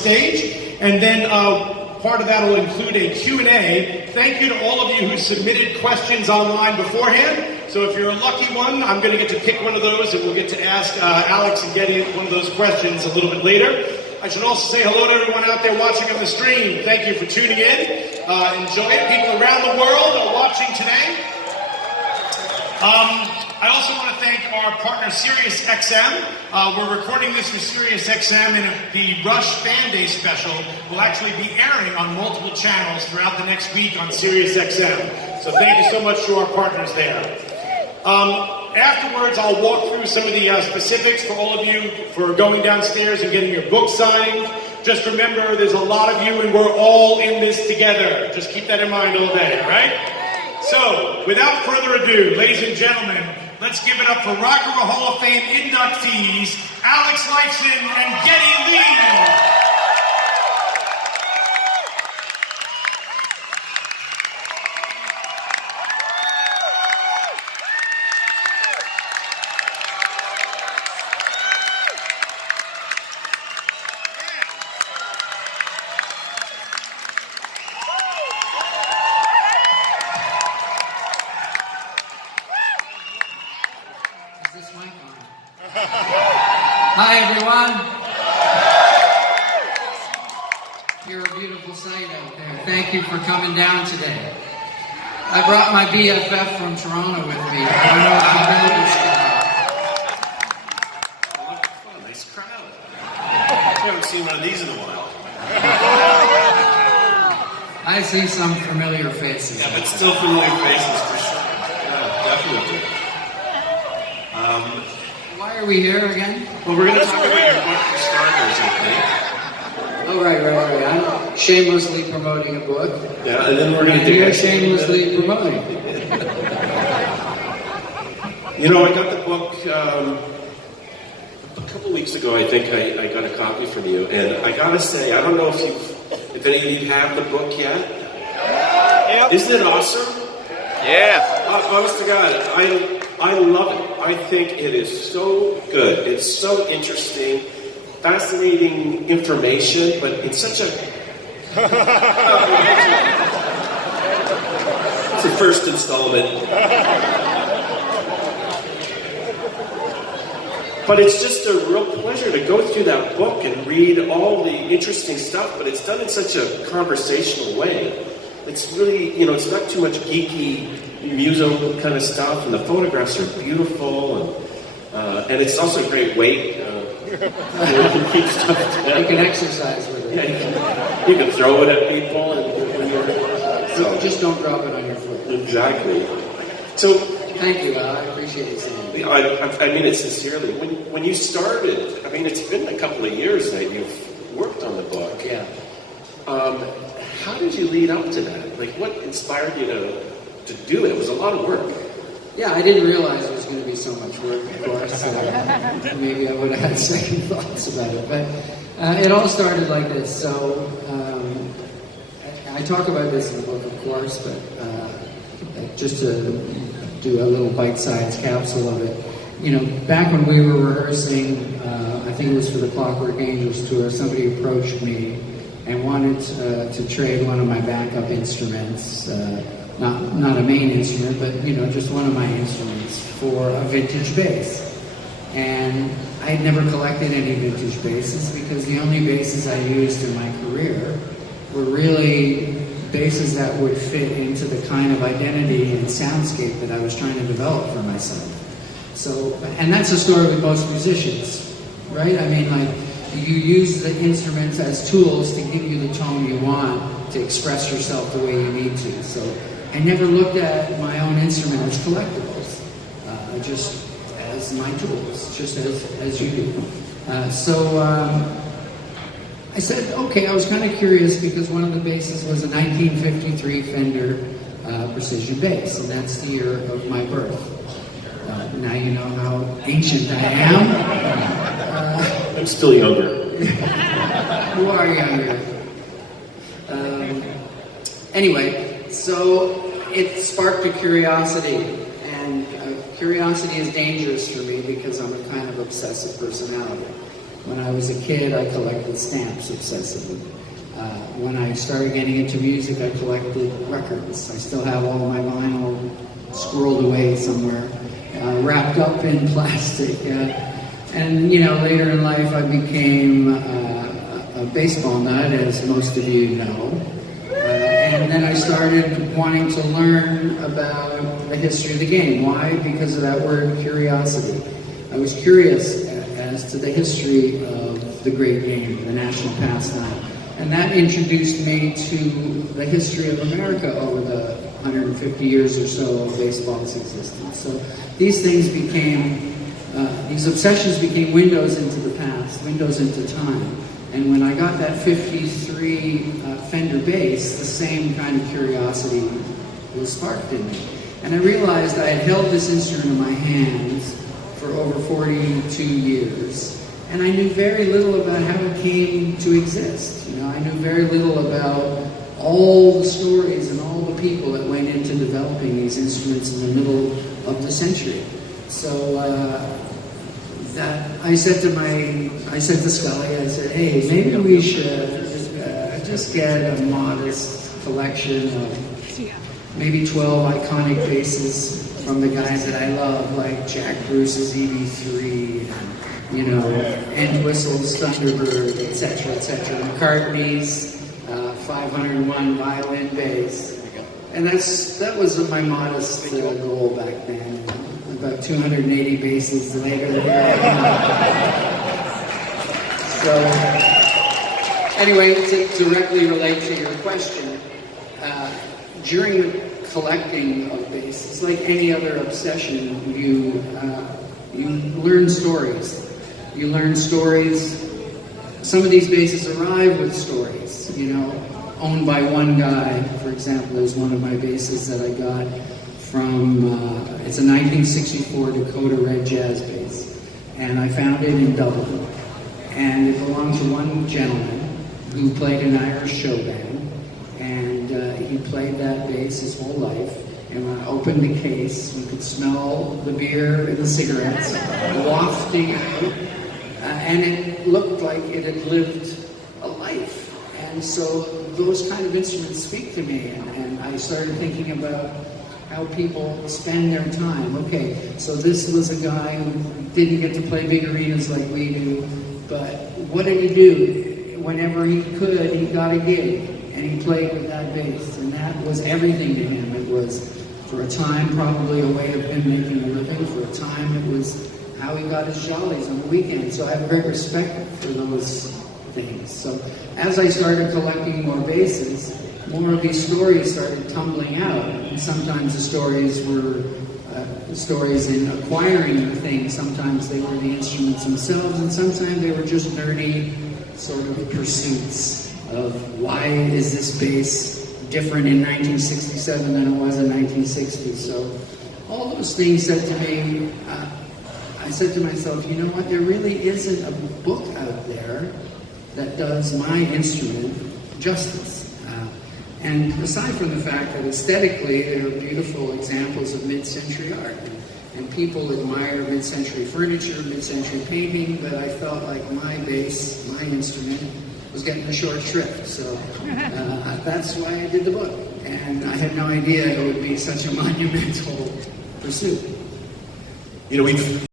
stage, and then part of that will include a Q&A. Thank you to all of you who submitted questions online beforehand. So if you're a lucky one, I'm going to get to pick one of those, and we'll get to ask Alex and Geddy one of those questions a little bit later. I should also say hello to everyone out there watching on the stream. Thank you for tuning in. Enjoy it. People around the world are watching today. I also want to thank our partner, SiriusXM. We're recording this for SiriusXM, and the Rush Fan Day special will actually be airing on multiple channels throughout the next week on SiriusXM. So thank you so much to our partners there. Afterwards, I'll walk through some of the specifics for all of you for going downstairs and getting your book signed. Just remember, there's a lot of you, and we're all in this together. Just keep that in mind all day, all right? So, without further ado, ladies and gentlemen, let's give it up for Rock and Roll Hall of Fame inductees, Alex Lifeson and Geddy Lee. Hi everyone. You're a beautiful sight out there. Thank you for coming down today. I brought my BFF from Toronto with me. I don't know if you know this guy. What a nice crowd. I haven't seen one of these in a while. I see some familiar faces. Yeah, but still familiar faces for sure. Yeah, definitely. Why are we here again? Well, we're going to talk about your book for starters, I think. Oh, right. I'm shamelessly promoting a book. Yeah, and then we're going to do... You're shamelessly promoting. You know, I got the book a couple weeks ago. I think I got a copy from you, and I got to say, I don't know if any of you have the book yet. Yep. Isn't it awesome? Yeah. Honest to God, I love it. I think it is so good. It's so interesting, fascinating information, but in such a... It's the first installment. But it's just a real pleasure to go through that book and read all the interesting stuff, but it's done in such a conversational way. It's really, it's not too much geeky muso kind of stuff, and the photographs are beautiful, and it's also a great weight. You can keep stuff down. You can exercise with it. Yeah, you can throw it at people, and so just don't drop it on your foot. Exactly. So thank you. I appreciate you saying that. I mean it sincerely. When you started, I mean, it's been a couple of years that you've worked on the book. Yeah. How did you lead up to that? Like, what inspired you to do it? It was a lot of work. Yeah, I didn't realize it was going to be so much work, of course. Maybe I would have had second thoughts about it. But it all started like this. So I talk about this in the book, of course, but just to do a little bite-sized capsule of it. Back when we were rehearsing, I think it was for the Clockwork Angels tour, somebody approached me and wanted to trade one of my backup instruments, not a main instrument, but just one of my instruments for a vintage bass. And I had never collected any vintage basses because the only basses I used in my career were really basses that would fit into the kind of identity and soundscape that I was trying to develop for myself. So, and that's the story with most musicians, right? I mean, like, you use the instruments as tools to give you the tone you want to express yourself the way you need to. So I never looked at my own instrument as collectibles, just as my tools, just as you do. I said, okay, I was kind of curious because one of the basses was a 1953 Fender Precision bass, and that's the year of my birth. Now you know how ancient I am. I'm still younger. You are younger. Anyway, so it sparked a curiosity, and curiosity is dangerous for me because I'm a kind of obsessive personality. When I was a kid, I collected stamps obsessively. When I started getting into music, I collected records. I still have all my vinyl squirreled away somewhere, wrapped up in plastic. And, you know, later in life, I became a baseball nut, as most of you know. And then I started wanting to learn about the history of the game. Why? Because of that word, curiosity. I was curious as to the history of the great game, the national pastime. And that introduced me to the history of America over the 150 years or so of baseball's existence. So these things became, these obsessions became windows into the past, windows into time. And when I got that 53 Fender bass, the same kind of curiosity was sparked in me. And I realized I had held this instrument in my hands for over 42 years. And I knew very little about how it came to exist. You know, I knew very little about all the stories and all the people that went into developing these instruments in the middle of the century. So I said to Scully, I said, hey, maybe we should just get a modest collection of maybe 12 iconic basses from the guys that I love, like Jack Bruce's EV3, and, you know, Entwistle's Thunderbird, etc., etc. McCartney's 501 violin bass. And that was my modest goal back then. About 280 basses later. So, anyway, to directly relate to your question, during the collecting of basses, like any other obsession, you learn stories. You learn stories. Some of these basses arrive with stories, you know, owned by one guy. For example, there's one of my basses that I got from, it's a 1964 Dakota Red Jazz bass, and I found it in Dublin. And it belonged to one gentleman who played an Irish show band, and he played that bass his whole life. And when I opened the case, you could smell the beer and the cigarettes wafting out, and it looked like it had lived a life. And so those kind of instruments speak to me, and I started thinking about how people spend their time. Okay, so this was a guy who didn't get to play big arenas like we do, but what did he do? Whenever he could, he got a gig, and he played with that bass, and that was everything to him. It was, for a time, probably a way of him making a living. For a time, it was how he got his jollies on the weekend. So I have great respect for those things. So as I started collecting more basses, more of these stories started tumbling out. And sometimes the stories were stories in acquiring the thing. Sometimes they were the instruments themselves, and sometimes they were just nerdy sort of pursuits of why is this bass different in 1967 than it was in 1960. So all those things said to me, I said to myself, you know what, there really isn't a book out there that does my instrument justice. And aside from the fact that aesthetically they're beautiful examples of mid-century art, and people admire mid-century furniture, mid-century painting, but I felt like my bass, my instrument, was getting a short shrift. So that's why I did the book. And I had no idea it would be such a monumental pursuit. You know, we've